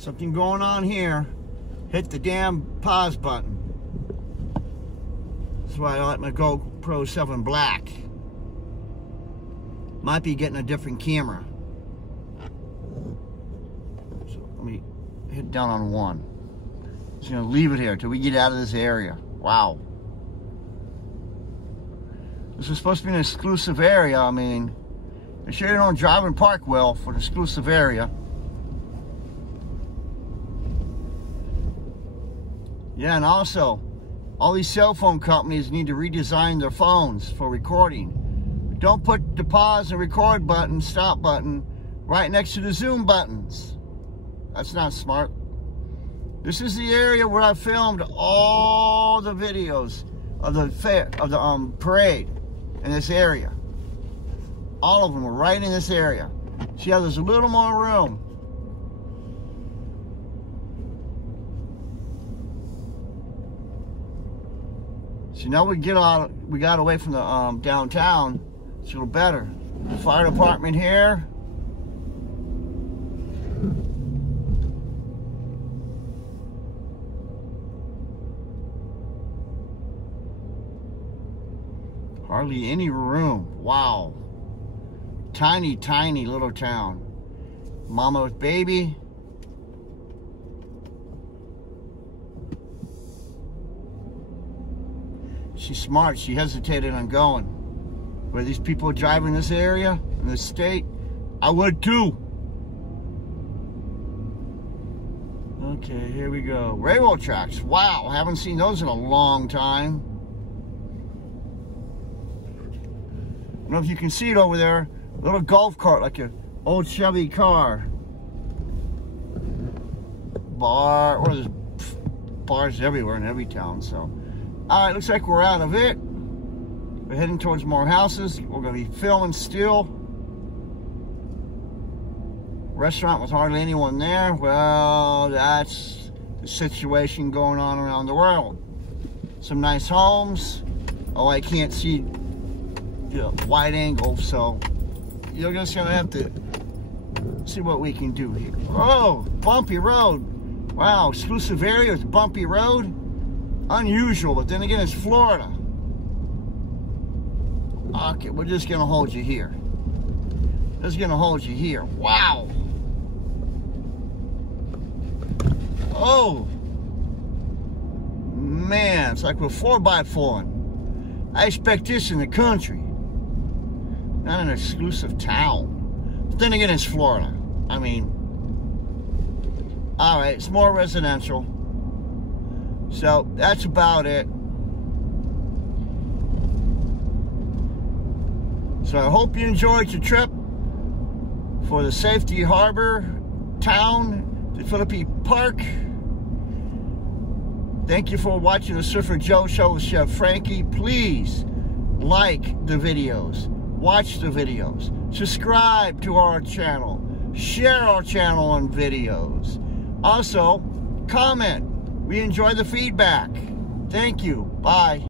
Something going on here. Hit the damn pause button. That's why I like my GoPro 7 Black. Might be getting a different camera. So let me hit down on 1. Just gonna leave it here till we get out of this area. Wow. This is supposed to be an exclusive area. I mean, they sure you don't drive and park well for an exclusive area. Yeah, and also, all these cell phone companies need to redesign their phones for recording. Don't put the pause and record button, stop button, right next to the zoom buttons. That's not smart. This is the area where I filmed all the videos of the parade in this area. All of them were right in this area. See how there's a little more room. So now we got away from the downtown. It's a little better. The fire department here. Hardly any room. Wow. Tiny, tiny little town. Mama with baby. She's smart. She hesitated on going. Where these people drive in this area, in this state, I would too. Okay, here we go. Railroad tracks. Wow, haven't seen those in a long time. I don't know if you can see it over there. A little golf cart, like an old Chevy car. Bar, or there's bars everywhere in every town, so. All right, looks like we're out of it. We're heading towards more houses. We're gonna be filming still. Restaurant with hardly anyone there. Well, that's the situation going on around the world. Some nice homes. Oh, I can't see the wide angle, so you're just gonna have to see what we can do here. Oh, bumpy road. Wow, exclusive area with bumpy road. Unusual, but then again, it's Florida. Okay, we're just gonna hold you here. Just gonna hold you here. Wow. Oh. Man, it's like we're 4x4. I expect this in the country. Not an exclusive town. But then again, it's Florida. I mean, all right, it's more residential. So that's about it. So I hope you enjoyed your trip for the Safety Harbor town to Philippi Park. Thank you for watching the Surfer Joe Show with Chef Frankie. Please like the videos, watch the videos, subscribe to our channel, share our channel on videos. Also, comment. We enjoy the feedback. Thank you. Bye.